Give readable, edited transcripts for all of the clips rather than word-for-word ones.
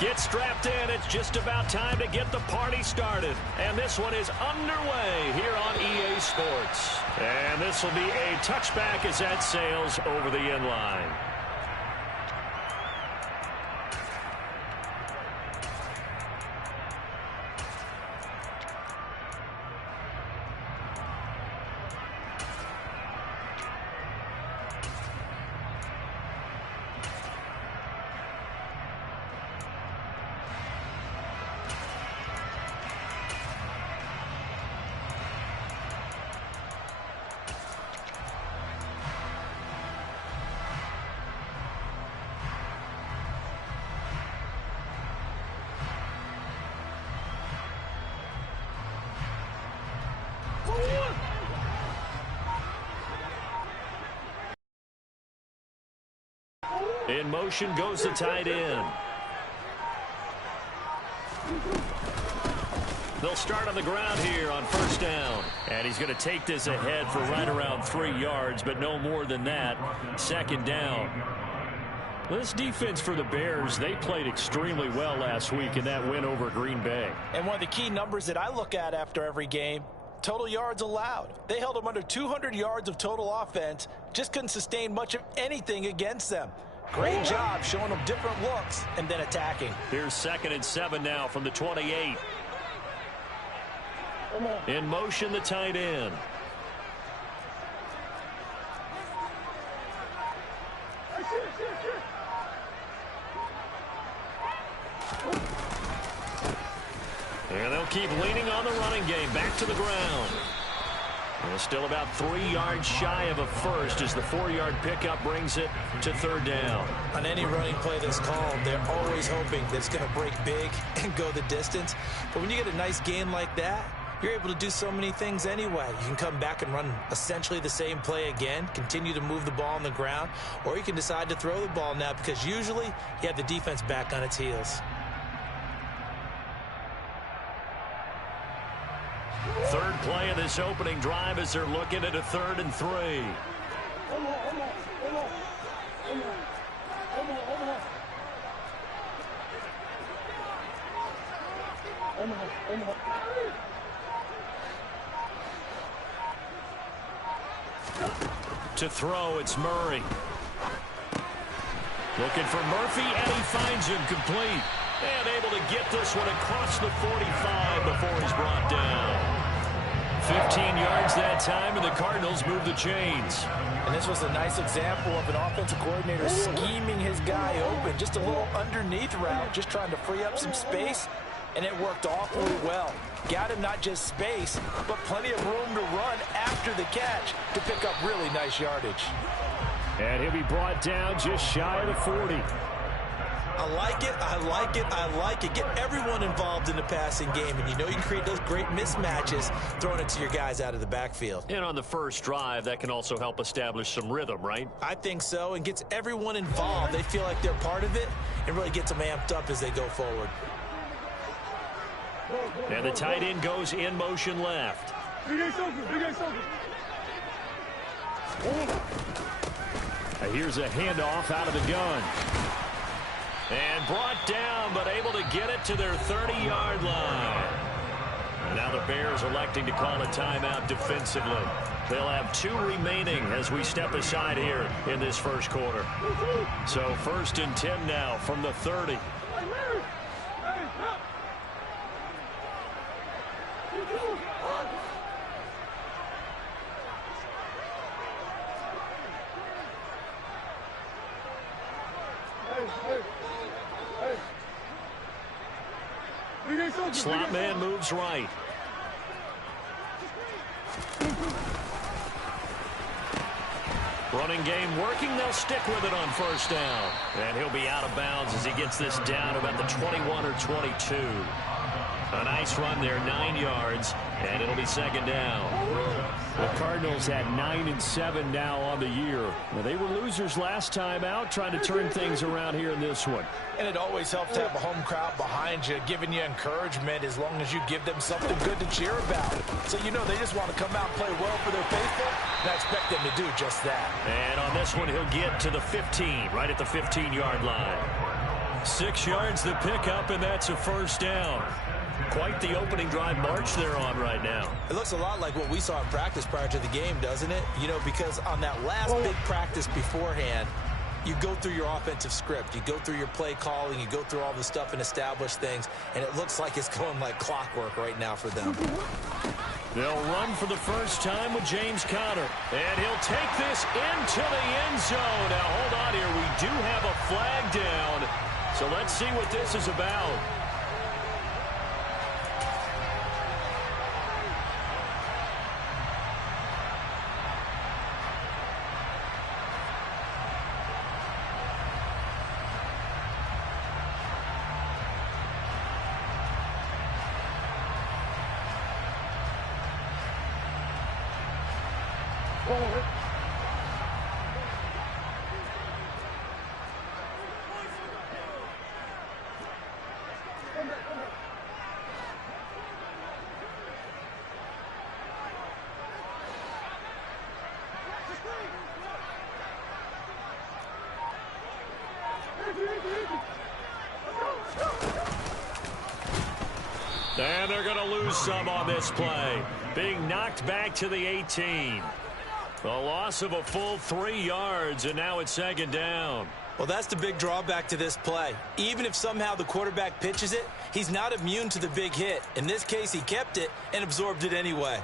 Get strapped in. It's just about time to get the party started. And this one is underway here on EA Sports. And this will be a touchback as that sails over the end line. In motion goes the tight end. They'll start on the ground here on first down. And he's going to take this ahead for right around 3 yards, but no more than that. Second down. This defense for the Bears, they played extremely well last week in that win over Green Bay. And one of the key numbers that I look at after every game, total yards allowed. They held them under 200 yards of total offense, just couldn't sustain much of anything against them. Great job showing them different looks and then attacking. Here's 2nd and 7 now from the 28. In motion, the tight end. And they'll keep leaning on the running game. Back to the ground. And still about 3 yards shy of a first as the 4-yard pickup brings it to third down. On any running play that's called, they're always hoping that it's going to break big and go the distance. But when you get a nice gain like that, you're able to do so many things anyway. You can come back and run essentially the same play again, continue to move the ball on the ground, or you can decide to throw the ball now because usually you have the defense back on its heels. Third play of this opening drive as they're looking at a 3rd and 3. To throw, it's Murray. Looking for Murphy, and he finds him complete. And able to get this one across the 45 before he's brought down. 15 yards that time, and the Cardinals move the chains. And this was a nice example of an offensive coordinator scheming his guy open. Just a little underneath route, just trying to free up some space, and it worked awfully well. Got him not just space, but plenty of room to run after the catch to pick up really nice yardage. And he'll be brought down just shy of the 40. I like it, I like it, I like it. Get everyone involved in the passing game, and you know you can create those great mismatches throwing it to your guys out of the backfield. And on the first drive, that can also help establish some rhythm, right? I think so, and gets everyone involved. They feel like they're part of it and really gets them amped up as they go forward. And the tight end goes in motion left. Here's a handoff out of the gun. And brought down, but able to get it to their 30-yard line. And now the Bears electing to call a timeout defensively. They'll have 2 remaining as we step aside here in this first quarter. So 1st and 10 now from the 30. Slot man moves right. Running game working. They'll stick with it on first down. And he'll be out of bounds as he gets this down about the 21 or 22. A nice run there, 9 yards, and it'll be second down. The Cardinals had 9-7 now on the year. Now, they were losers last time out, trying to turn things around here in this one. And it always helps to have a home crowd behind you, giving you encouragement as long as you give them something good to cheer about. So you know they just want to come out and play well for their faithful, and I expect them to do just that. And on this one, he'll get to the 15, right at the 15-yard line. 6 yards the pickup, and that's a first down. Quite the opening drive march they're on right now. It looks a lot like what we saw in practice prior to the game, doesn't it? You know, because on that last big practice beforehand, you go through your offensive script. You go through your play calling. You go through all the stuff and establish things. And it looks like it's going like clockwork right now for them. They'll run for the first time with James Conner. And he'll take this into the end zone. Now, hold on here. We do have a flag down. So let's see what this is about. And they're going to lose some on this play. Being knocked back to the 18. A loss of a full 3 yards, and now it's second down. Well, that's the big drawback to this play. Even if somehow the quarterback pitches it, he's not immune to the big hit. In this case, he kept it and absorbed it anyway.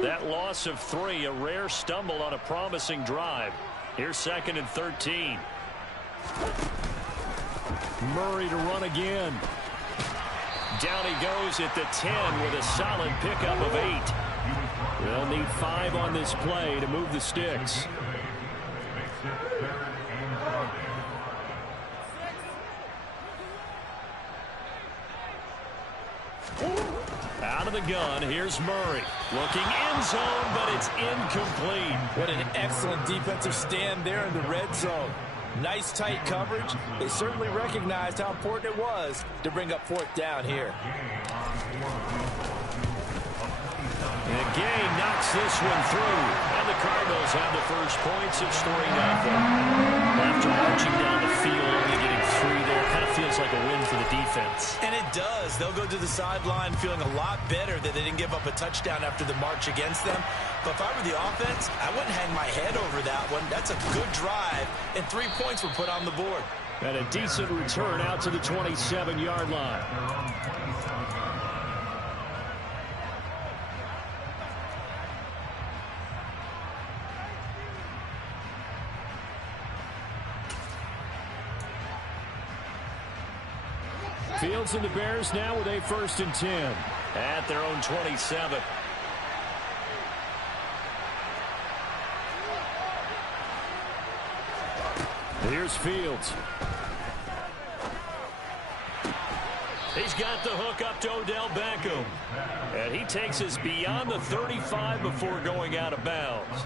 That loss of 3, a rare stumble on a promising drive. Here's 2nd and 13. Murray to run again. Down he goes at the 10 with a solid pickup of 8. They'll need 5 on this play to move the sticks. Out of the gun, here's Murray. Looking end zone, but it's incomplete. What an excellent defensive stand there in the red zone. Nice tight coverage. They certainly recognized how important it was to bring up 4th down here. And Gay knocks this one through. And the Cardinals have the first points. It's 3-0. After marching down the field, only getting 3 there, kind of feels like a win for the defense. And it does. They'll go to the sideline feeling a lot better that they didn't give up a touchdown after the march against them. But if I were the offense, I wouldn't hang my head over that one. That's a good drive, and 3 points were put on the board. And a decent return out to the 27-yard line. Fields and the Bears now with a 1st and 10 at their own 27. Here's Fields. He's got the hook up to Odell Beckham. And he takes us beyond the 35 before going out of bounds.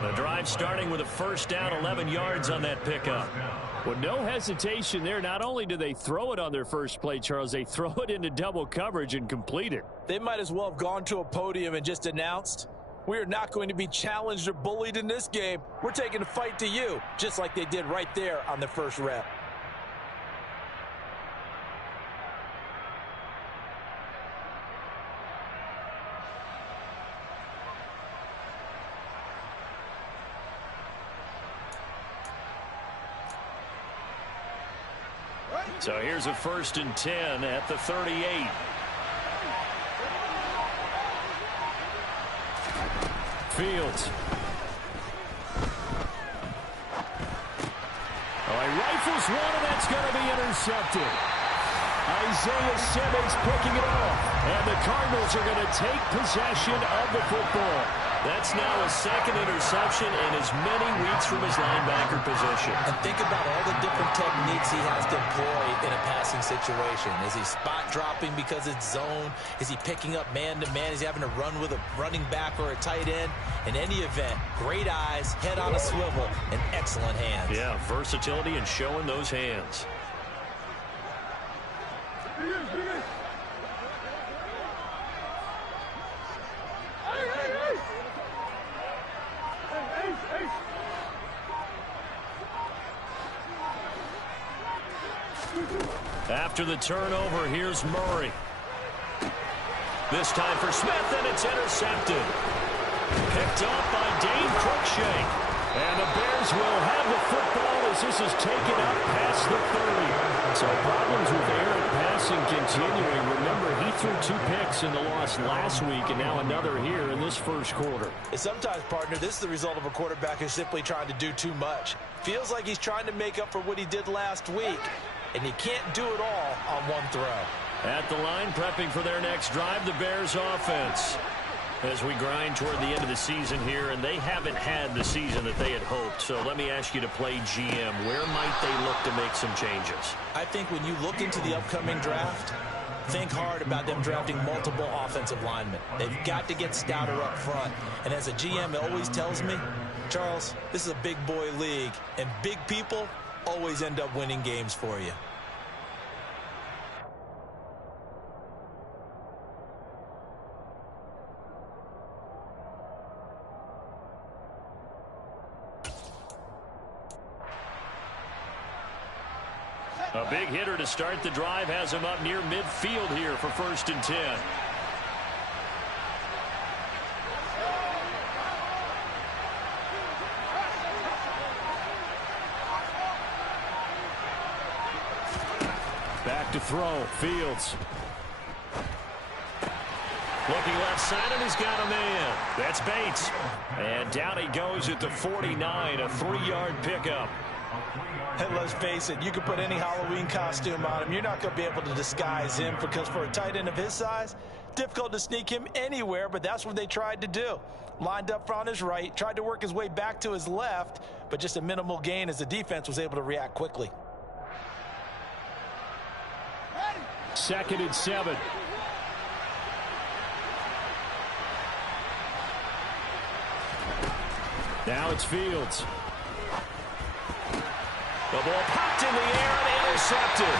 The drive starting with a first down, 11 yards on that pickup. Well, no hesitation there. Not only do they throw it on their first play, Charles, they throw it into double coverage and complete it. They might as well have gone to a podium and just announced, we are not going to be challenged or bullied in this game. We're taking a fight to you, just like they did right there on the first rep. So here's a 1st and 10 at the 38. Fields. Oh, he rifles one, and that's going to be intercepted. Isaiah Simmons picking it off. And the Cardinals are going to take possession of the football. That's now a 2nd interception in as many weeks from his linebacker position. And think about all the different techniques he has to employ in a passing situation. Is he spot dropping because it's zone? Is he picking up man-to-man? Is he having to run with a running back or a tight end? In any event, great eyes, head on a swivel, and excellent hands. Yeah, versatility and showing those hands. After the turnover, here's Murray. This time for Smith, and it's intercepted. Picked up by Dane Cruikshank. And the Bears will have the football as this is taken up past the 30. So problems with errant passing continuing. Remember, he threw 2 picks in the loss last week, and now another here in this first quarter. And sometimes, partner, this is the result of a quarterback who's simply trying to do too much. Feels like he's trying to make up for what he did last week, and he can't do it all on one throw. At the line, prepping for their next drive, the Bears offense. As we grind toward the end of the season here, and they haven't had the season that they had hoped. So let me ask you to play GM. Where might they look to make some changes? I think when you look into the upcoming draft, think hard about them drafting multiple offensive linemen. They've got to get stouter up front. And as a GM, it always tells me, Charles, this is a big boy league, and big people always end up winning games for you. A big hitter to start the drive has him up near midfield here for 1st and 10. Back to throw. Fields. Looking left side, and he's got a man. That's Bates. And down he goes at the 49, a 3-yard pickup. And let's face it, you can put any Halloween costume on him. You're not going to be able to disguise him because for a tight end of his size, difficult to sneak him anywhere, but that's what they tried to do. Lined up on his right, tried to work his way back to his left, but just a minimal gain as the defense was able to react quickly. 2nd and 7. Now it's Fields. The ball popped in the air and intercepted.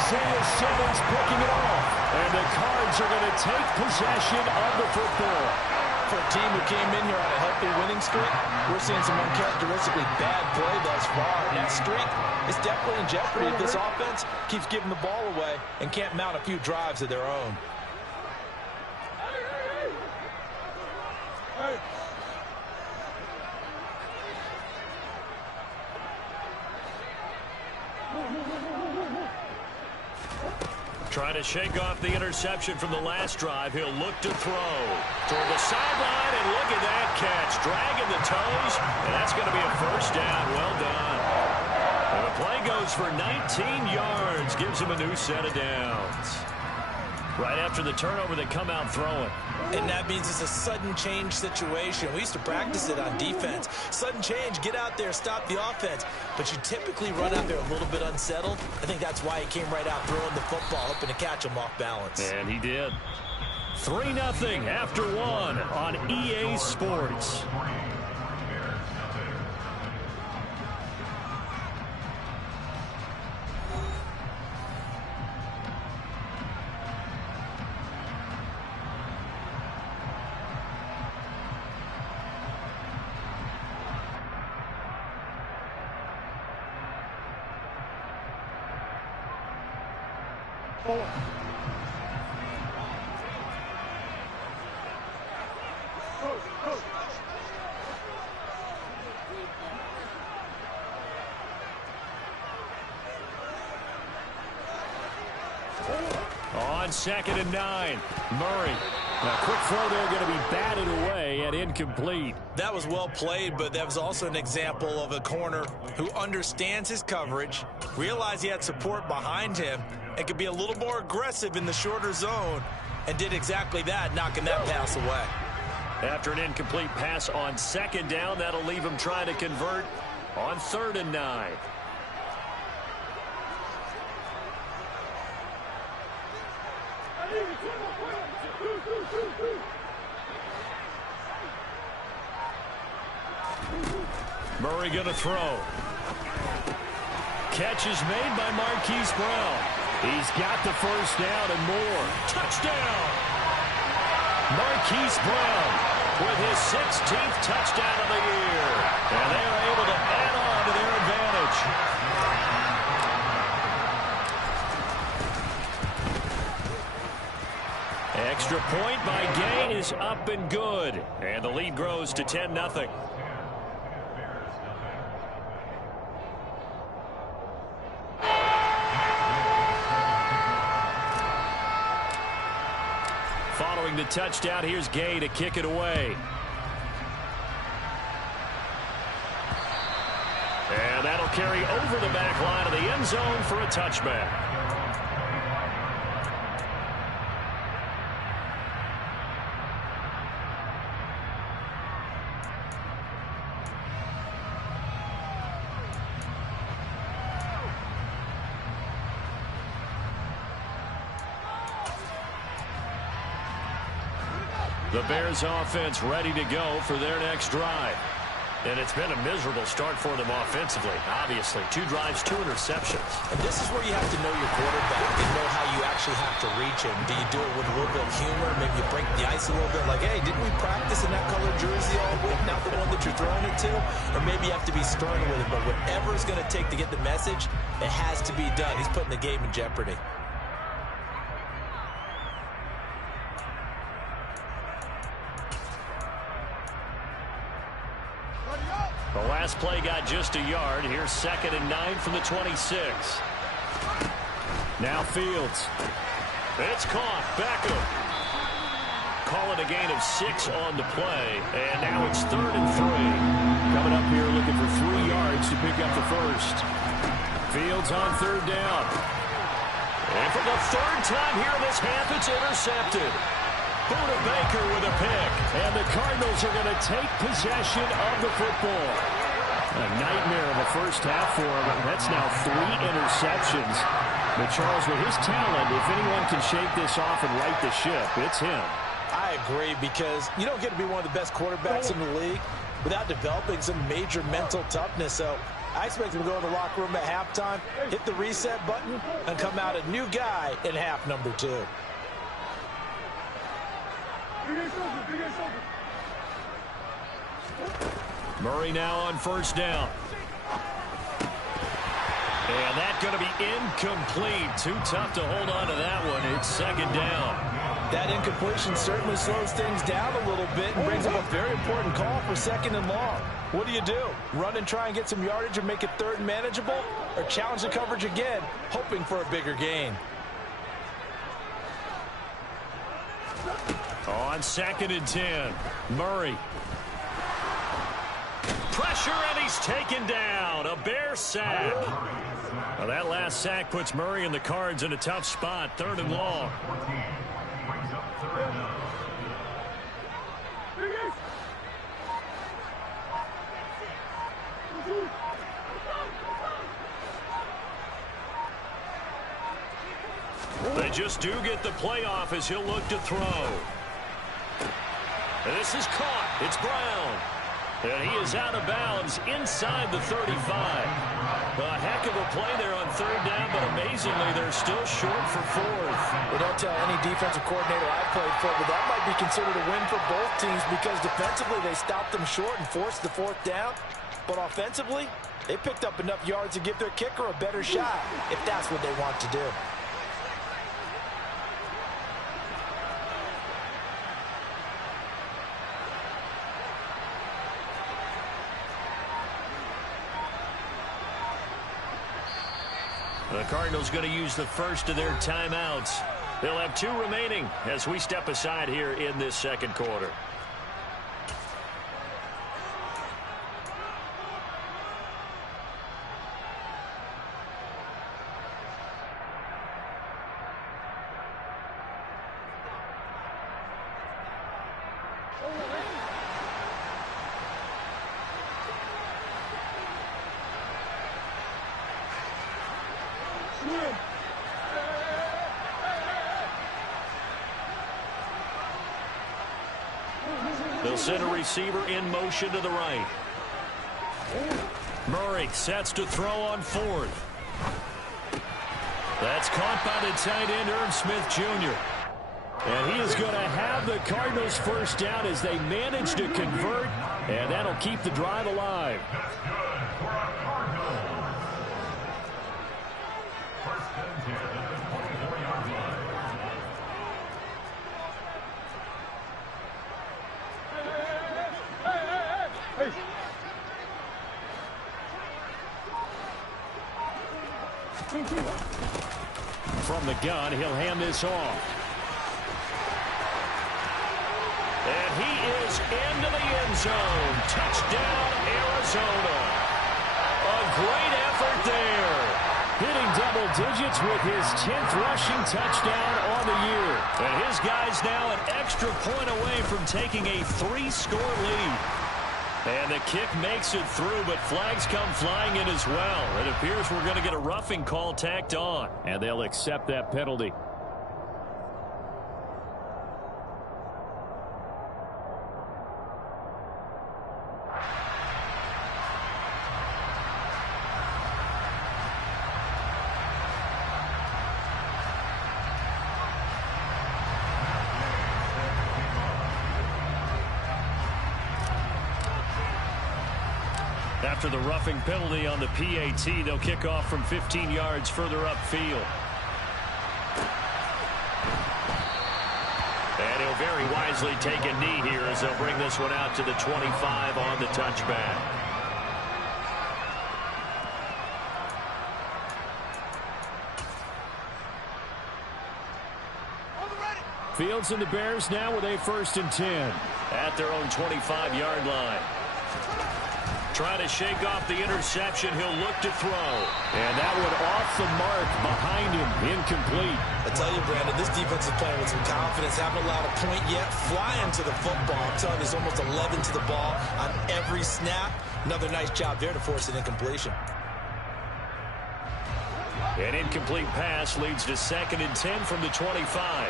Isaiah Simmons picking it off. And the Cards are going to take possession of the football. For a team who came in here on a healthy winning streak, we're seeing some uncharacteristically bad play thus far. And that streak is definitely in jeopardy if this offense keeps giving the ball away and can't mount a few drives of their own. Trying to shake off the interception from the last drive. He'll look to throw toward the sideline, and look at that catch. Dragging the toes, and that's going to be a 1st down. Well done. And the play goes for 19 yards. Gives him a new set of downs. Right after the turnover, they come out throwing. And that means it's a sudden change situation. We used to practice it on defense. Sudden change, get out there, stop the offense. But you typically run out there a little bit unsettled. I think that's why he came right out throwing the football, hoping to catch him off balance. And he did. 3-0 after 1 on EA Sports. On 2nd and 9, Murray. A quick throw there, going to be batted away and incomplete. That was well played, but that was also an example of a corner who understands his coverage, realized he had support behind him, and could be a little more aggressive in the shorter zone, and did exactly that, knocking that pass away. After an incomplete pass on 2nd down, that'll leave him trying to convert on 3rd and 9. Murray going to throw. Catch is made by Marquise Brown. He's got the 1st down and more. Touchdown! Marquise Brown with his 16th touchdown of the year. And they are able to add on to their advantage. Extra point by Gay is up and good. And the lead grows to 10-0. Following the touchdown, here's Gay to kick it away. And that'll carry over the back line of the end zone for a touchback. The Bears offense ready to go for their next drive. And it's been a miserable start for them offensively, obviously. 2 drives, 2 interceptions. And this is where you have to know your quarterback and know how you actually have to reach him. Do you do it with a little bit of humor? Maybe you break the ice a little bit like, hey, didn't we practice in that colored jersey all week, not the one that you're throwing it to? Or maybe you have to be stern with it. But whatever it's going to take to get the message, it has to be done. He's putting the game in jeopardy. The last play got just a yard. Here's 2nd and 9 from the 26. Now Fields. It's caught. Beckham. Call it a gain of 6 on the play. And now it's 3rd and 3. Coming up here looking for 3 yards to pick up the first. Fields on 3rd down. And for the 3rd time here in this half, it's intercepted. Buda Baker with a pick. And the Cardinals are going to take possession of the football. A nightmare of a first half for him. That's now 3 interceptions. But Charles, with his talent, if anyone can shake this off and right the ship, it's him. I agree, because you don't get to be one of the best quarterbacks in the league without developing some major mental toughness. So I expect him to go in the locker room at halftime, hit the reset button, and come out a new guy in half number 2. Murray now on 1st down. And that's going to be incomplete. Too tough to hold on to that one. It's 2nd down. That incompletion certainly slows things down a little bit and brings up a very important call for 2nd and long. What do? Run and try and get some yardage and make it 3rd and manageable? Or challenge the coverage again, hoping for a bigger gain? On 2nd and 10, Murray. Pressure, and he's taken down. A Bear sack. Well, that last sack puts Murray and the Cards in a tough spot. 3rd and long. They just do get the playoff as he'll look to throw. This is caught. It's Brown. And he is out of bounds inside the 35. A heck of a play there on 3rd down, but amazingly, they're still short for 4th. Well, don't tell any defensive coordinator I played for, but that might be considered a win for both teams, because defensively they stopped them short and forced the 4th down. But offensively, they picked up enough yards to give their kicker a better shot, if that's what they want to do. The Cardinals going to use the first of their timeouts. They'll have 2 remaining as we step aside here in this 2nd quarter. They'll send a receiver in motion to the right. Murray sets to throw on 4th. That's caught by the tight end, Irv Smith Jr. And he is going to have the Cardinals first down as they manage to convert, and that'll keep the drive alive. From the gun, he'll hand this off. And he is into the end zone. Touchdown, Arizona. A great effort there. Hitting double digits with his 10th rushing touchdown on the year. And his guys now an extra point away from taking a 3-score lead. And the kick makes it through, but flags come flying in as well. It appears we're going to get a roughing call tacked on. And they'll accept that penalty. After the roughing penalty on the PAT, they'll kick off from 15 yards further upfield. And he'll very wisely take a knee here as they'll bring this one out to the 25 on the touchback. Fields and the Bears now with a 1st and 10 at their own 25-yard line. Trying to shake off the interception. He'll look to throw. And that one off the mark behind him. Incomplete. I tell you, Brandon, this defense is playing with some confidence. Haven't allowed a point yet. Flying to the football. I'm telling you, there's almost 11 to the ball on every snap. Another nice job there to force an incompletion. An incomplete pass leads to 2nd and 10 from the 25.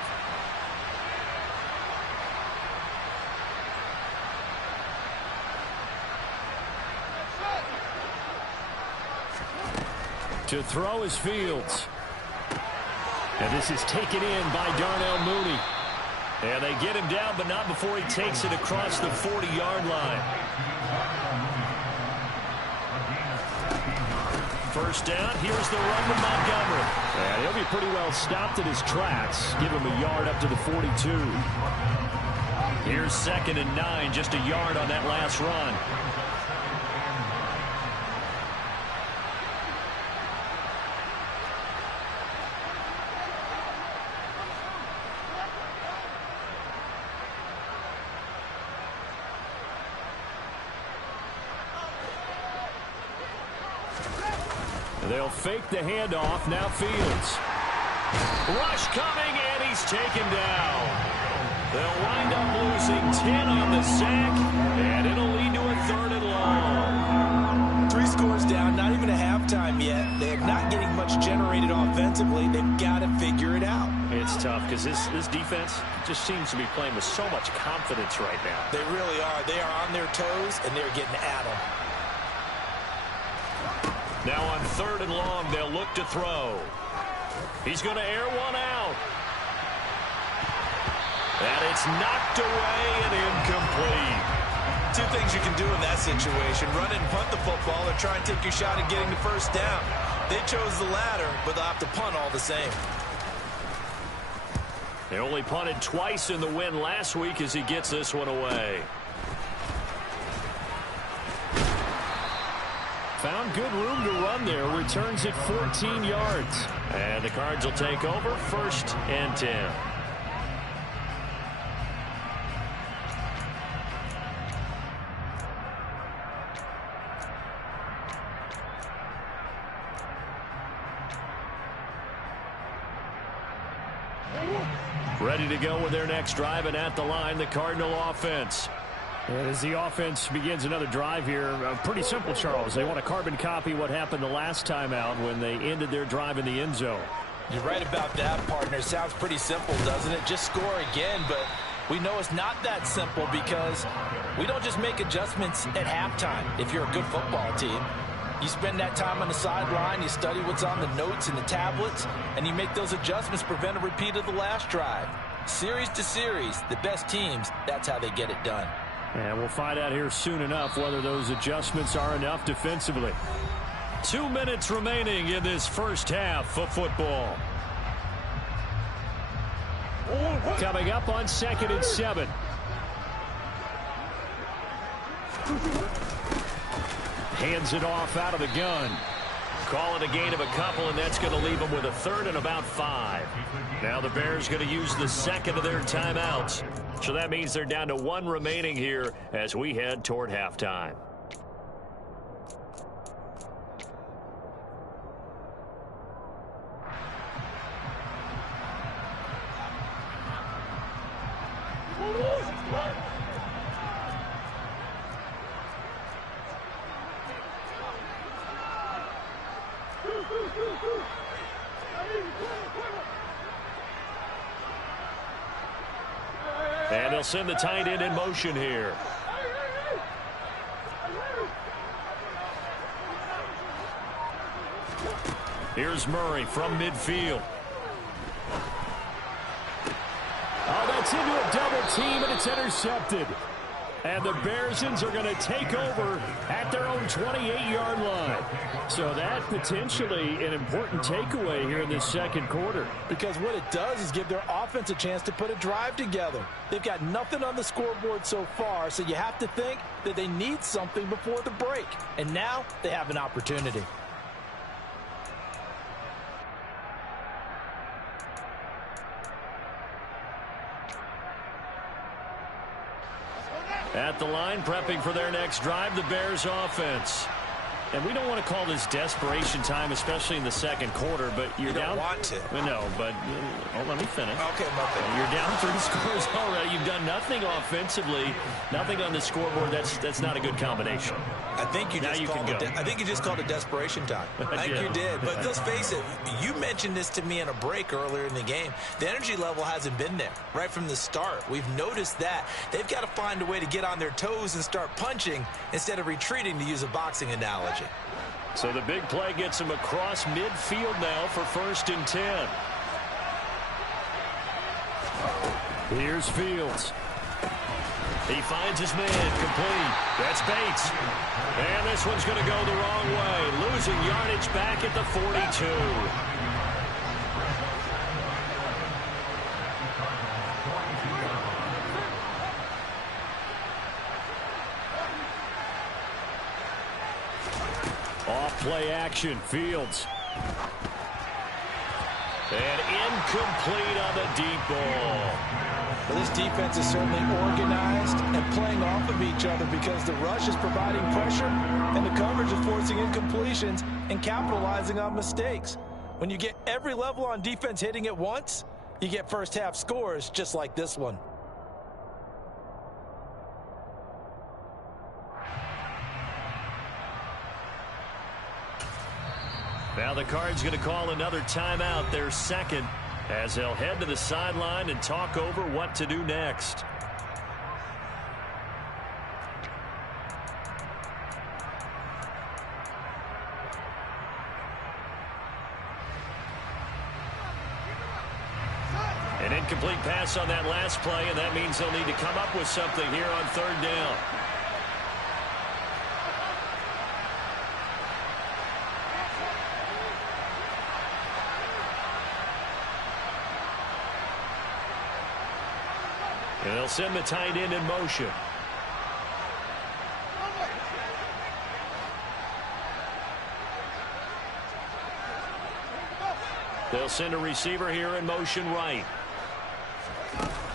To throw is Fields. And this is taken in by Darnell Mooney. And they get him down, but not before he takes it across the 40-yard line. 1st down. Here's the run with Montgomery. And he'll be pretty well stopped at his tracks. Give him a yard up to the 42. Here's 2nd and 9. Just a yard on that last run. They'll fake the handoff. Now Fields. Rush coming, and he's taken down. They'll wind up losing 10 on the sack, and it'll lead to a 3rd and long. 3 scores down, not even a halftime yet. They're not getting much generated offensively. They've got to figure it out. It's tough because this defense just seems to be playing with so much confidence right now. They really are. They are on their toes, and they're getting at them. Now on 3rd and long, they'll look to throw. He's going to air one out. And it's knocked away and incomplete. 2 things you can do in that situation. Run and punt the football or try and take your shot at getting the 1st down. They chose the latter, but they'll have to punt all the same. They only punted twice in the win last week as he gets this one away. Found good room to run there. Returns at 14 yards. And the Cards will take over 1st and 10. Ready to go with their next drive, and at the line, the Cardinal offense. And as the offense begins another drive here, pretty simple, Charles. They want to carbon copy what happened the last time out when they ended their drive in the end zone. You're right about that, partner. Sounds pretty simple, doesn't it? Just score again, but we know it's not that simple because we don't just make adjustments at halftime if you're a good football team. You spend that time on the sideline, you study what's on the notes and the tablets, and you make those adjustments, prevent a repeat of the last drive. Series to series, the best teams, that's how they get it done. And we'll find out here soon enough whether those adjustments are enough defensively. 2 minutes remaining in this first half of football. Coming up on 2nd and 7. Hands it off out of the gun. Call it a gain of a couple, and that's going to leave them with a third and about 5. Now the Bears going to use the second of their timeouts. So that means they're down to 1 remaining here as we head toward halftime. And they'll send the tight end in motion here. Here's Murray from midfield. Oh, that's into a double team, and it's intercepted. And the Bearsons are going to take over at their own 28-yard line. So that potentially an important takeaway here in this second quarter. Because what it does is give their offense a chance to put a drive together. They've got nothing on the scoreboard so far, so you have to think that they need something before the break. And now they have an opportunity. At the line, prepping for their next drive, the Bears offense. And we don't want to call this desperation time, especially in the second quarter, but you're down. You don't want to. No, but let me finish. Okay, nothing. You're down 3 scores already. You've done nothing offensively, nothing on the scoreboard. That's not a good combination. I think you just called it desperation time. I think you did. But let's face it, you mentioned this to me in a break earlier in the game. The energy level hasn't been there right from the start. We've noticed that. They've got to find a way to get on their toes and start punching instead of retreating, to use a boxing analogy. So the big play gets him across midfield now for 1st and 10. Here's Fields. He finds his man, complete. That's Bates. And this one's going to go the wrong way. Losing yardage back at the 42. Off-play action, Fields. And incomplete on the deep ball. Well, this defense is certainly organized and playing off of each other because the rush is providing pressure and the coverage is forcing incompletions and capitalizing on mistakes. When you get every level on defense hitting at once, you get first half scores just like this one. Now the Cards going to call another timeout, their second, as they'll head to the sideline and talk over what to do next. An incomplete pass on that last play, and that means they'll need to come up with something here on 3rd down. And they'll send the tight end in motion. They'll send a receiver here in motion right.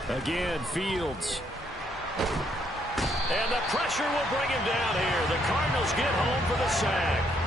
Again, Fields. And the pressure will bring him down here. The Cardinals get home for the sack.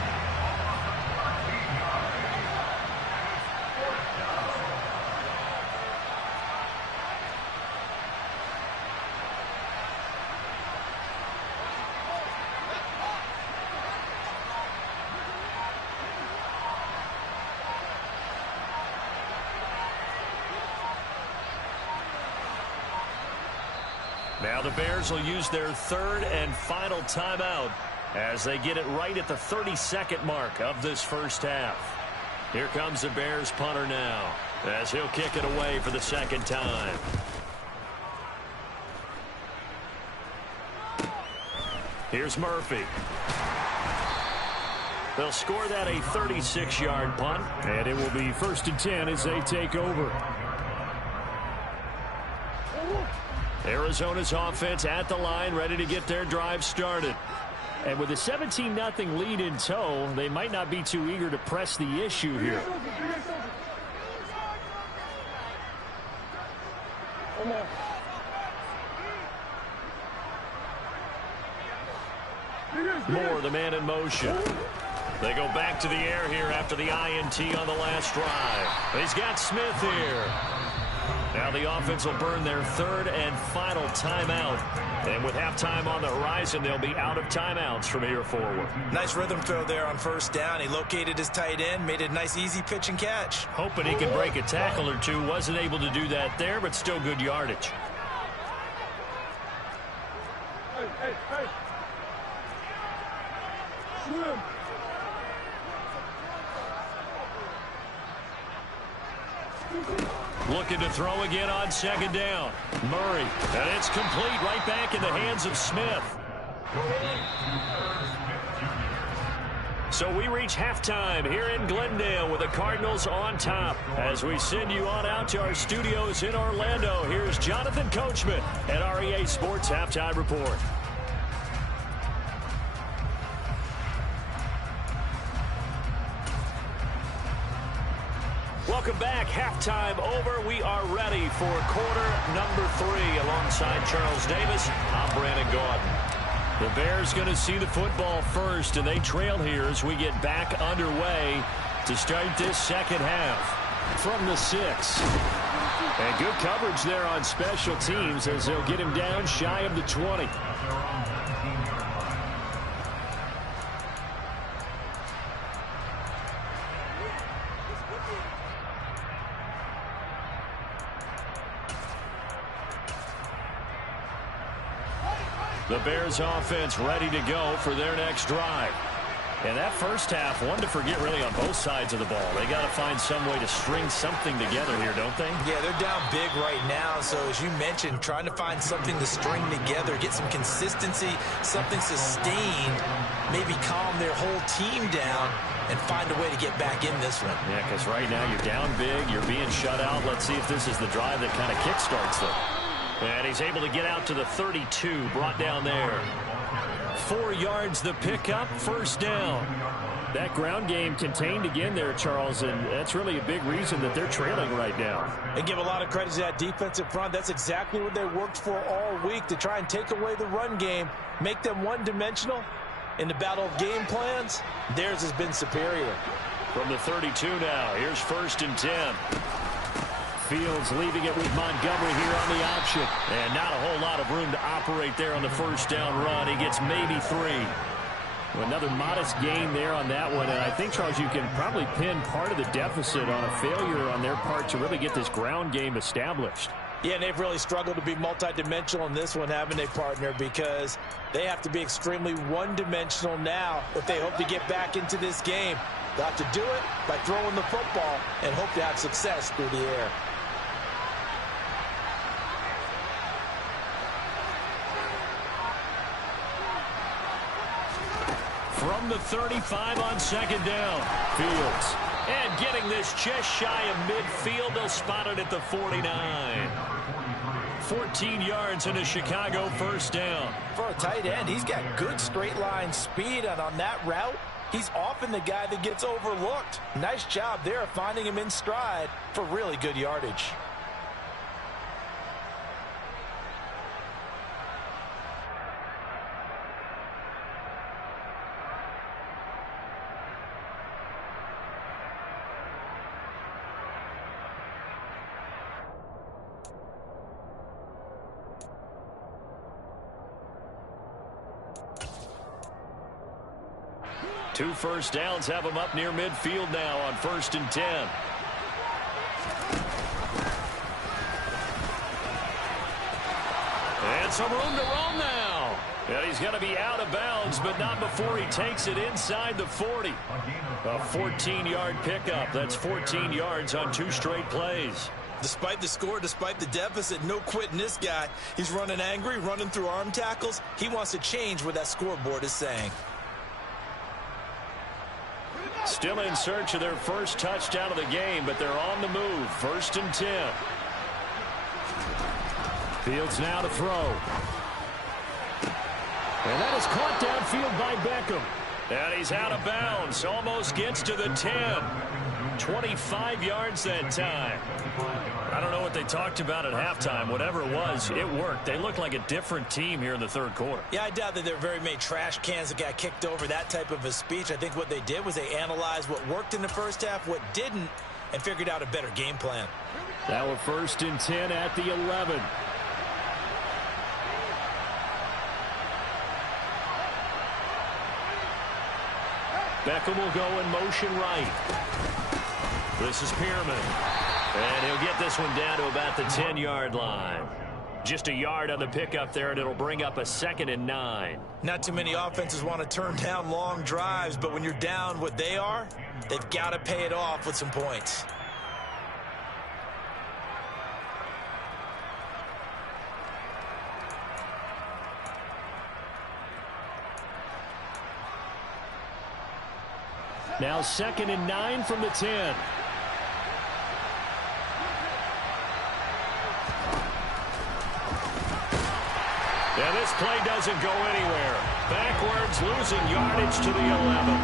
Now the Bears will use their 3rd and final timeout as they get it right at the 32nd mark of this first half. Here comes the Bears punter now as he'll kick it away for the 2nd time. Here's Murphy. They'll score that a 36-yard punt. And it will be 1st and 10 as they take over. Arizona's offense at the line, ready to get their drive started. And with a 17-0 lead in tow, they might not be too eager to press the issue here. Moore, the man in motion. They go back to the air here after the INT on the last drive. He's got Smith here. Now the offense will burn their third and final timeout. And with halftime on the horizon, they'll be out of timeouts from here forward. Nice rhythm throw there on first down. He located his tight end, made it a nice easy pitch and catch. Hoping he can break a tackle or two. Wasn't able to do that there, but still good yardage. Hey. Swim. Looking to throw again on second down. Murray. And it's complete right back in the hands of Smith. So we reach halftime here in Glendale with the Cardinals on top. As we send you on out to our studios in Orlando, here's Jonathan Coachman at REA Sports Halftime Report. Welcome back. Halftime over. We are ready for quarter number 3. Alongside Charles Davis, I'm Brandon Gaudin. The Bears going to see the football first, and they trail here as we get back underway to start this second half. From the 6. And good coverage there on special teams as they'll get him down shy of the 20. The Bears offense ready to go for their next drive. And that first half, one to forget really on both sides of the ball. They got to find some way to string something together here, don't they? Yeah, they're down big right now. So as you mentioned, trying to find something to string together, get some consistency, something sustained, maybe calm their whole team down and find a way to get back in this one. Yeah, because right now you're down big, you're being shut out. Let's see if this is the drive that kind of kickstarts them. And he's able to get out to the 32, brought down there. 4 yards the pickup, first down. That ground game contained again there, Charles, and that's really a big reason that they're trailing right now. And give a lot of credit to that defensive front. That's exactly what they worked for all week, to try and take away the run game, make them one-dimensional. In the battle of game plans, theirs has been superior. From the 32 now, here's 1st and 10. Fields leaving it with Montgomery here on the option. And not a whole lot of room to operate there on the first down run. He gets maybe 3. Well, another modest gain there on that one. And I think, Charles, you can probably pin part of the deficit on a failure on their part to really get this ground game established. Yeah, and they've really struggled to be multidimensional in this one, haven't they, partner? Because they have to be extremely one-dimensional now if they hope to get back into this game. Got to do it by throwing the football and hope to have success through the air. From the 35 on second down, Fields. And getting this just shy of midfield, they'll spot it at the 49. 14 yards into Chicago, first down. For a tight end, he's got good straight line speed, and on that route, he's often the guy that gets overlooked. Nice job there of finding him in stride for really good yardage. Two first downs have them up near midfield now on 1st and 10. And some room to roam now. And he's going to be out of bounds, but not before he takes it inside the 40. A 14-yard pickup. That's 14 yards on 2 straight plays. Despite the score, despite the deficit, no quitting this guy. He's running angry, running through arm tackles. He wants to change what that scoreboard is saying. Still in search of their first touchdown of the game, but they're on the move. 1st and 10. Fields now to throw. And that is caught downfield by Beckham. And he's out of bounds. Almost gets to the 10. 25 yards that time. I don't know what they talked about at halftime. Whatever it was, it worked. They looked like a different team here in the third quarter. Yeah, I doubt that there are very many trash cans that got kicked over, that type of a speech. I think what they did was they analyzed what worked in the first half, what didn't, and figured out a better game plan. Now a 1st and 10 at the 11. Beckham will go in motion right. This is Pierman. And he'll get this one down to about the 10-yard line. Just a yard on the pickup there, and it'll bring up a 2nd and 9. Not too many offenses want to turn down long drives, but when you're down what they are, they've got to pay it off with some points. Now 2nd and 9 from the 10. Yeah, this play doesn't go anywhere. Backwards, losing yardage to the 11.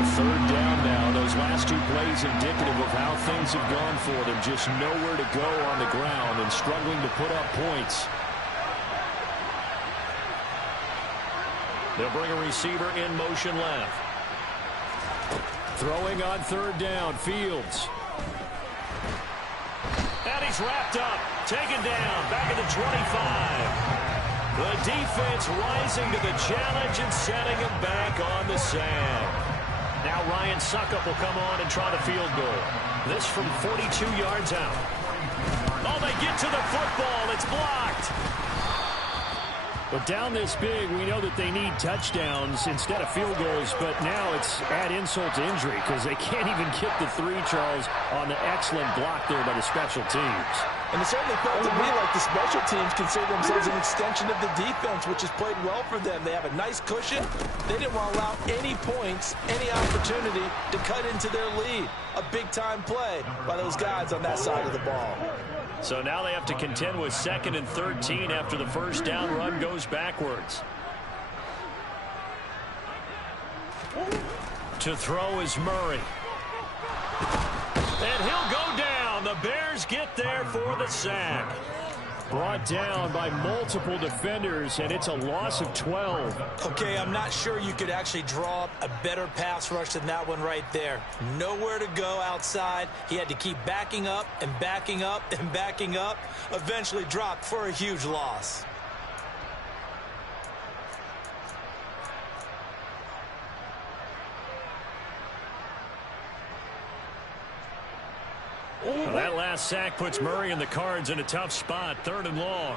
A 3rd down now. Those last 2 plays indicative of how things have gone for them. Just nowhere to go on the ground and struggling to put up points. They'll bring a receiver in motion left. Throwing on 3rd down, Fields. And he's wrapped up, taken down, back at the 25. The defense rising to the challenge and setting him back on the sand. Now Ryan Suckup will come on and try the field goal. This from 42 yards out. Oh, they get to the football. It's blocked. But down this big, we know that they need touchdowns instead of field goals, but now it's add insult to injury because they can't even get the 3, Charles, on the excellent block there by the special teams. And it certainly felt to me like the special teams consider themselves an extension of the defense, which has played well for them. They have a nice cushion. They didn't want to allow any points, any opportunity to cut into their lead. A big-time play by those guys on that side of the ball. So now they have to contend with 2nd and 13 after the first down run goes backwards. To throw is Murray. And he'll go down. The Bears get there for the sack. Brought down by multiple defenders, and it's a loss of 12. Okay, I'm not sure you could actually draw up a better pass rush than that one right there. Nowhere to go outside. He had to keep backing up and backing up and backing up. Eventually dropped for a huge loss. Well, that last sack puts Murray and the Cards in a tough spot. 3rd and long.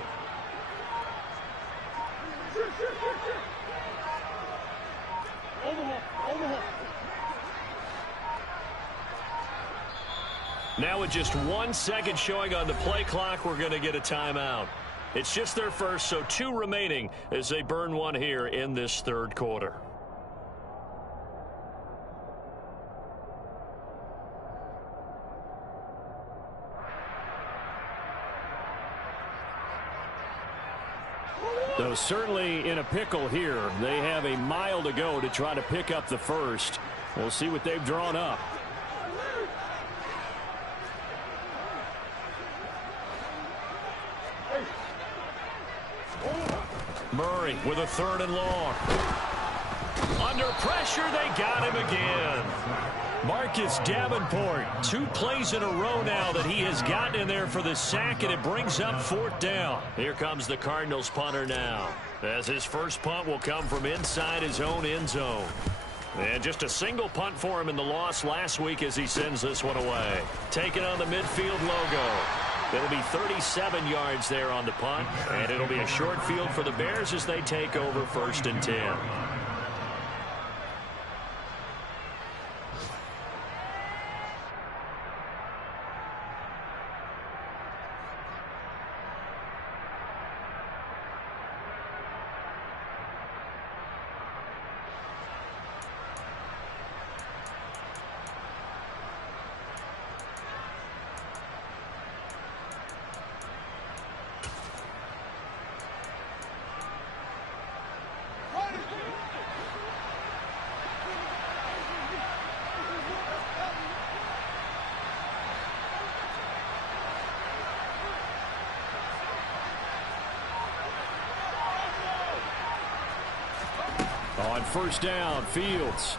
Now with just 1 second showing on the play clock, we're going to get a timeout. It's just their first, so 2 remaining as they burn one here in this 3rd quarter. Though certainly in a pickle here. They have a mile to go to try to pick up the first. We'll see what they've drawn up. Murray with a 3rd and long. Under pressure, they got him again. Marcus Davenport, 2 plays in a row now that he has gotten in there for the sack, and it brings up 4th down. Here comes the Cardinals punter now, as his first punt will come from inside his own end zone. And just a single punt for him in the loss last week as he sends this one away. Taking on the midfield logo. It'll be 37 yards there on the punt, and it'll be a short field for the Bears as they take over 1st and 10. On first down, Fields.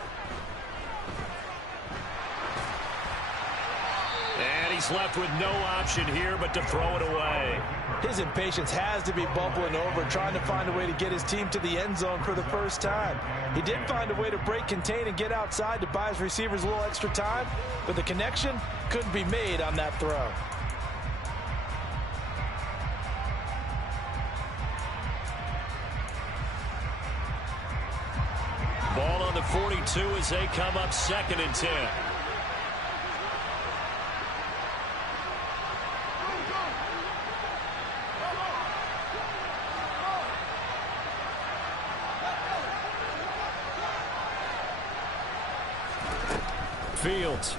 And he's left with no option here but to throw it away. His impatience has to be bubbling over, trying to find a way to get his team to the end zone for the first time. He did find a way to break, contain, and get outside to buy his receivers a little extra time, but the connection couldn't be made on that throw. Ball on the 42 as they come up 2nd and 10. Fields.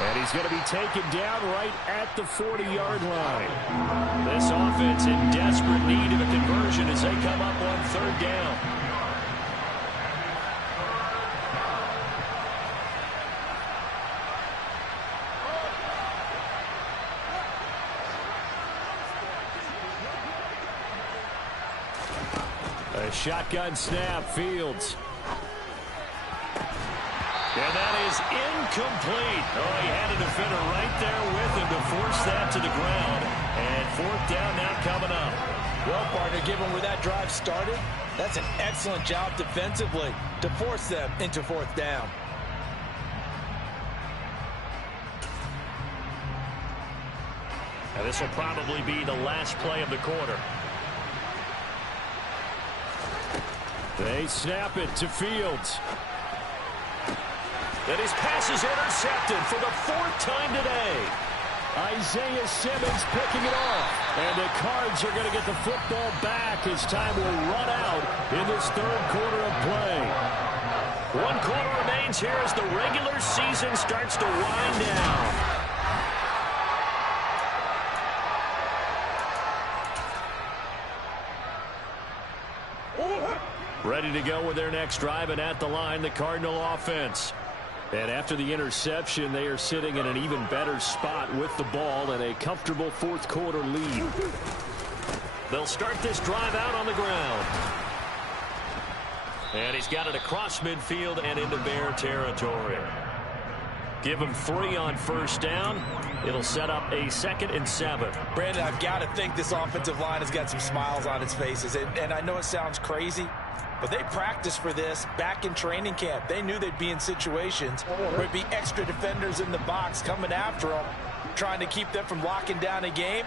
And he's going to be taken down right at the 40-yard line. This offense in desperate need of a conversion as they come up on 3rd down. A shotgun snap, Fields. And that is incomplete. Oh, he had a defender right there with him to force that to the ground. And 4th down now coming up. Well, partner, given where that drive started, that's an excellent job defensively to force them into 4th down. And this will probably be the last play of the quarter. They snap it to Fields. And his pass is intercepted for the 4th time today. Isaiah Simmons picking it off. And the Cards are going to get the football back as time will run out in this 3rd quarter of play. 1 quarter remains here as the regular season starts to wind down. Ready to go with their next drive, and at the line, the Cardinal offense. And after the interception, they are sitting in an even better spot with the ball and a comfortable 4th quarter lead. They'll start this drive out on the ground. And he's got it across midfield and into Bear territory. Give him 3 on first down. It'll set up a 2nd and 7. Brandon, I've got to think this offensive line has got some smiles on its faces. And I know it sounds crazy, but they practiced for this back in training camp. They knew they'd be in situations where there'd be extra defenders in the box coming after them, trying to keep them from locking down a game.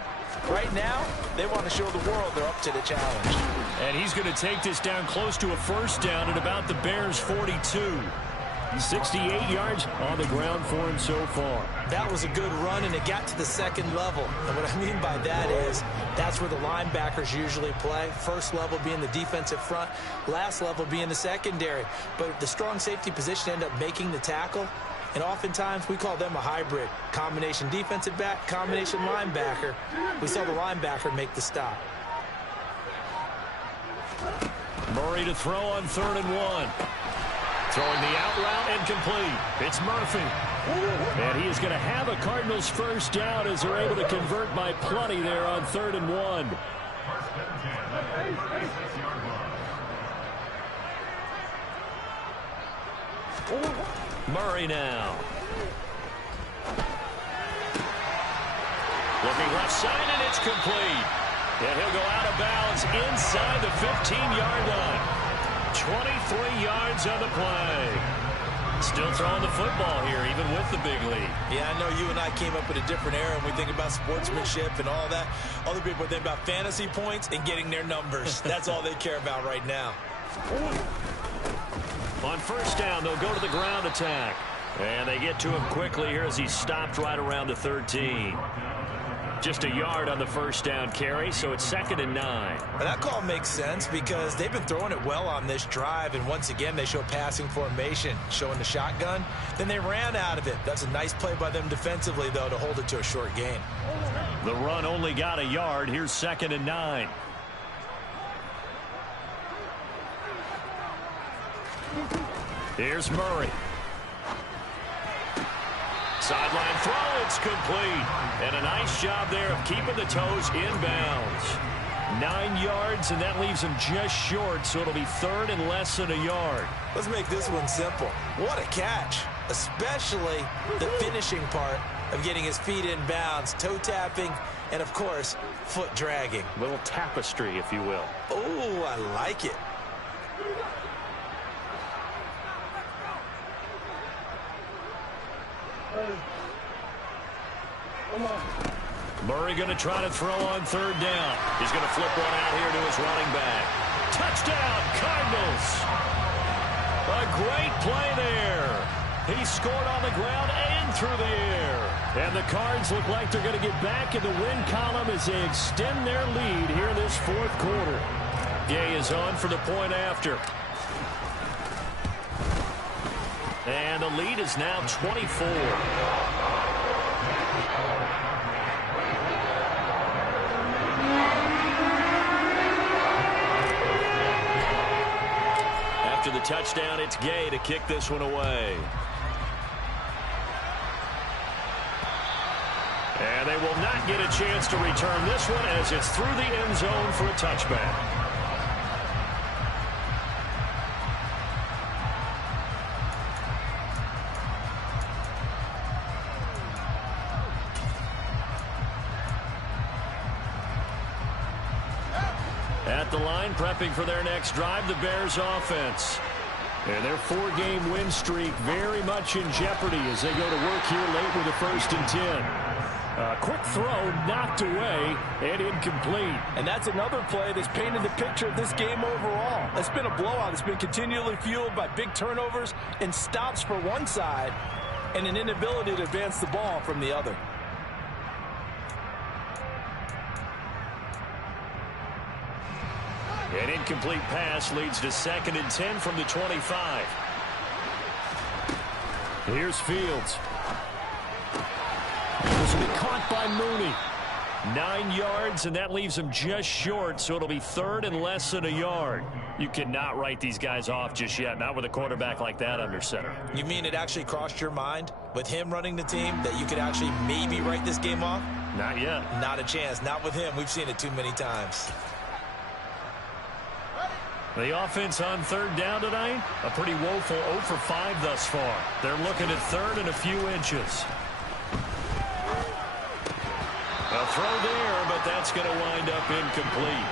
Right now, they want to show the world they're up to the challenge. And he's going to take this down close to a first down at about the Bears' 42. 68 yards on the ground for him so far. That was a good run, and it got to the 2nd level. And what I mean by that is that's where the linebackers usually play. First level being the defensive front, last level being the secondary. But the strong safety position ended up making the tackle, and oftentimes we call them a hybrid. Combination defensive back, combination linebacker. We saw the linebacker make the stop. Murray to throw on 3rd and 1. Throwing the out route and complete. It's Murphy. And he is going to have a Cardinals first down as they're able to convert by plenty there on 3rd and 1. Murray now. Looking left side, and it's complete. And he'll go out of bounds inside the 15-yard line. 23 yards on the play. Still throwing the football here, even with the big lead. Yeah, I know you and I came up in a different era when we think about sportsmanship and all that. Other people think about fantasy points and getting their numbers. That's all they care about right now. On first down, they'll go to the ground attack. And they get to him quickly here as he's stopped right around the 13. Just a yard on the first down carry, so it's 2nd and 9. That call makes sense because they've been throwing it well on this drive, and once again they show passing formation, showing the shotgun. Then they ran out of it. That's a nice play by them defensively, though, to hold it to a short gain. The run only got a yard. Here's 2nd and 9. Here's Murray. Sideline throw, it's complete. And a nice job there of keeping the toes inbounds. 9 yards, and that leaves him just short, so it'll be third and less than a yard. Let's make this one simple. What a catch, especially the finishing part of getting his feet in bounds, toe tapping, and of course, foot dragging. Little tapestry, if you will. Oh, I like it. Murray going to try to throw on third down. He's going to flip one out here to his running back. Touchdown, Cardinals. A great play there. He scored on the ground and through the air. And the Cards look like they're going to get back in the win column as they extend their lead here in this fourth quarter. Gay is on for the point after. And the lead is now 24. After the touchdown, it's Gay to kick this one away. And they will not get a chance to return this one as it's through the end zone for a touchback. At the line, prepping for their next drive, the Bears offense. And their 4-game win streak very much in jeopardy as they go to work here late with a 1st and 10. Quick throw, knocked away, and incomplete. And that's another play that's painted the picture of this game overall. It's been a blowout. It's been continually fueled by big turnovers and stops for one side and an inability to advance the ball from the other. An incomplete pass leads to 2nd and 10 from the 25. Here's Fields. This will be caught by Mooney. 9 yards, and that leaves him just short, so it'll be third and less than a yard. You cannot write these guys off just yet, not with a quarterback like that under center. You mean it actually crossed your mind with him running the team that you could actually maybe write this game off? Not yet. Not a chance. Not with him. We've seen it too many times. The offense on third down tonight, a pretty woeful 0 for 5 thus far. They're looking at third and a few inches. A throw there, but that's going to wind up incomplete.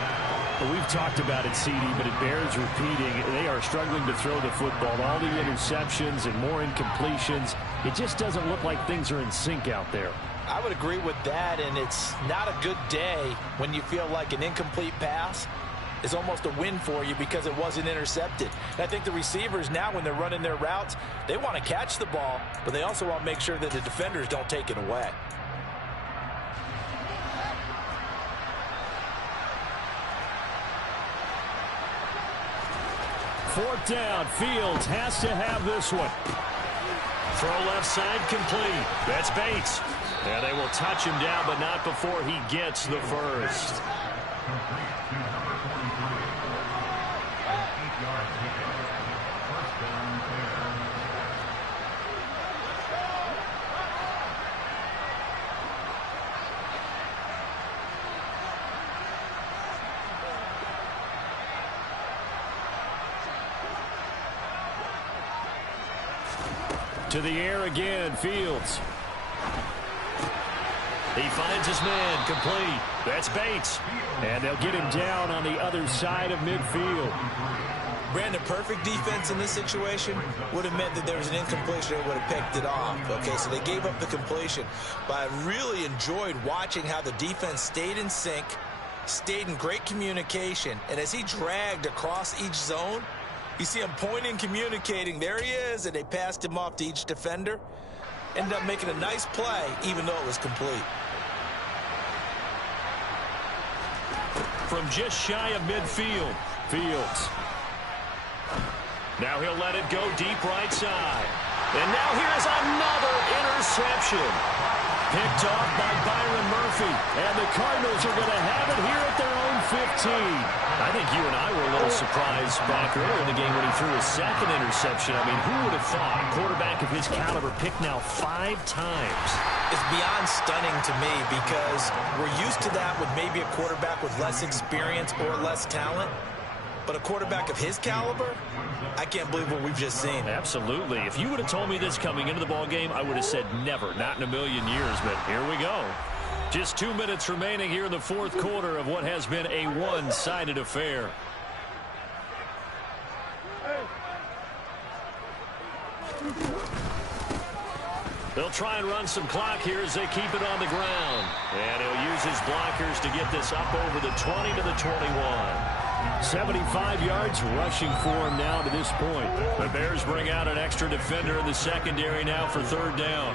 Well, we've talked about it, CD, but it bears repeating. They are struggling to throw the football. All the interceptions and more incompletions. It just doesn't look like things are in sync out there. I would agree with that, and it's not a good day when you feel like an incomplete pass is almost a win for you because it wasn't intercepted. And I think the receivers now, when they're running their routes, they want to catch the ball, but they also want to make sure that the defenders don't take it away. Fourth down. Fields has to have this one. Throw left side complete. That's Bates. And they will touch him down, but not before he gets the first. To the air again, Fields. He finds his man, complete. That's Bates. And they'll get him down on the other side of midfield. Brandon, perfect defense in this situation would have meant that there was an incompletion and would have picked it off. Okay, so they gave up the completion. But I really enjoyed watching how the defense stayed in sync, stayed in great communication, and as he dragged across each zone, you see him pointing, communicating. There he is, and they passed him off to each defender. Ended up making a nice play, even though it was complete. From just shy of midfield, Fields. Now he'll let it go deep right side. And now here's another interception. Picked off by Byron Murphy. And the Cardinals are going to have it here at their own 15. I think you and I were a little surprised back earlier in the game when he threw his second interception. I mean, who would have thought a quarterback of his caliber picked now 5 times? It's beyond stunning to me because we're used to that with maybe a quarterback with less experience or less talent. But a quarterback of his caliber, I can't believe what we've just seen. Absolutely. If you would have told me this coming into the ball game, I would have said never, not in a million years. But here we go. Just 2 minutes remaining here in the fourth quarter of what has been a one-sided affair. They'll try and run some clock here as they keep it on the ground. And he'll use his blockers to get this up over the 20 to the 21. 75 yards rushing for him now to this point. The Bears bring out an extra defender in the secondary now for third down.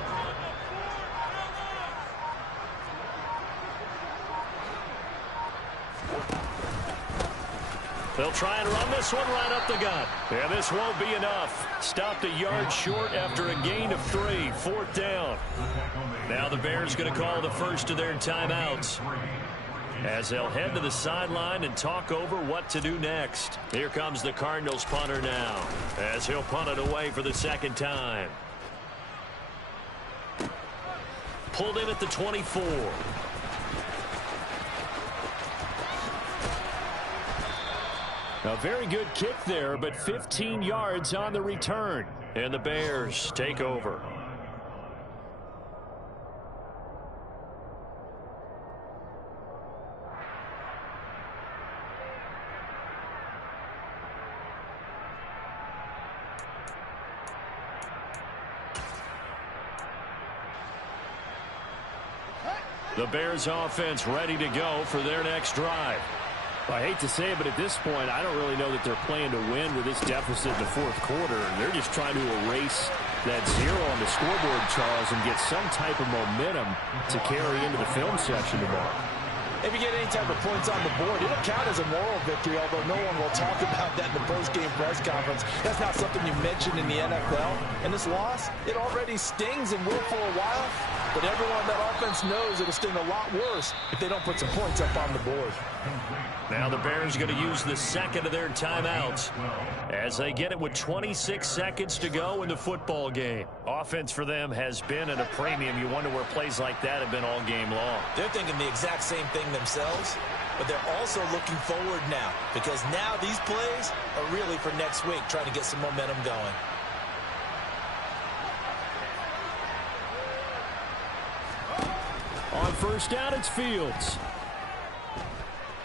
They'll try and run this one right up the gut. And this won't be enough. Stopped a yard short after a gain of 3. Fourth down. Now the Bears going to call the first of their timeouts, as they'll head to the sideline and talk over what to do next. Here comes the Cardinals punter now, as he'll punt it away for the second time. Pulled in at the 24. A very good kick there, but 15 yards on the return. And the Bears take over. The Bears offense ready to go for their next drive. I hate to say it, but at this point, I don't really know that they're playing to win with this deficit in the fourth quarter. They're just trying to erase that 0 on the scoreboard, Charles, and get some type of momentum to carry into the film section tomorrow. If you get any type of points on the board, it'll count as a moral victory, although no one will talk about that in the post-game press conference. That's not something you mentioned in the NFL. And this loss, it already stings and will for a while, but everyone on that offense knows it'll sting a lot worse if they don't put some points up on the board. Now the Bears are going to use the second of their timeouts as they get it with 26 seconds to go in the football game. Offense for them has been at a premium. You wonder where plays like that have been all game long. They're thinking the exact same thing themselves, but they're also looking forward now, because now these plays are really for next week, trying to get some momentum going. On first down, it's Fields.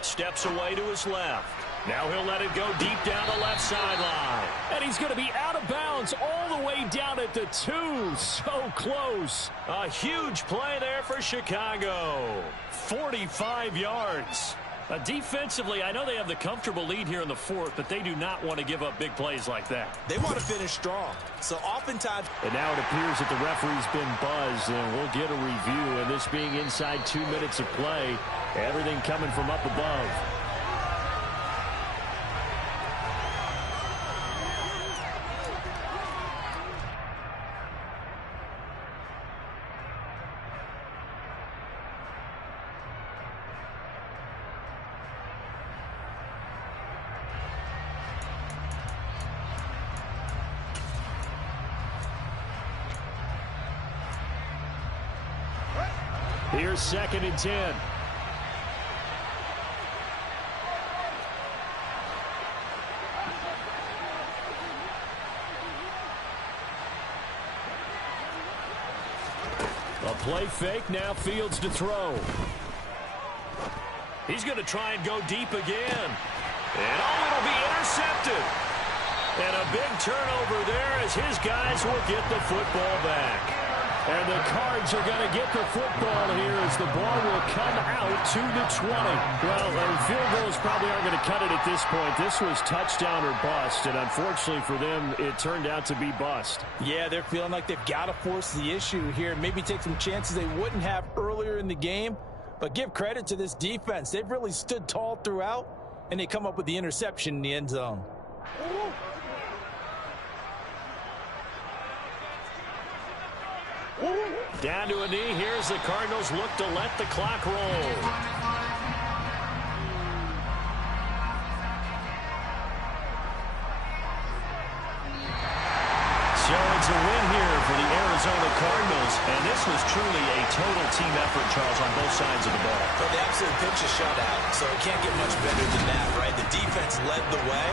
Steps away to his left. Now he'll let it go deep down the left sideline. And he's going to be out of bounds all the way down at the 2. So close. A huge play there for Chicago. 45 yards. Defensively, I know they have the comfortable lead here in the fourth, but they do not want to give up big plays like that. They want to finish strong. So oftentimes... And now it appears that the referee's been buzzed, and we'll get a review. And this being inside 2 minutes of play, everything coming from up above. Here's 2nd and 10. A play fake, now Fields to throw. He's going to try and go deep again. And oh, it'll be intercepted. And a big turnover there as his guys will get the football back. And the Cards are going to get the football here as the ball will come out to the 20. Well, field goals probably aren't going to cut it at this point. This was touchdown or bust, and unfortunately for them, it turned out to be bust. Yeah, they're feeling like they've got to force the issue here, maybe take some chances they wouldn't have earlier in the game. But give credit to this defense. They've really stood tall throughout, and they come up with the interception in the end zone. Down to a knee. Here's the Cardinals look to let the clock roll. So it's a win here for the Arizona Cardinals, and this was truly a total team effort, Charles, on both sides of the ball. Well, they absolutely pitched a shutout, so it can't get much better than that, right? The defense led the way,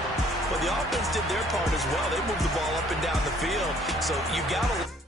but the offense did their part as well. They moved the ball up and down the field, so you got to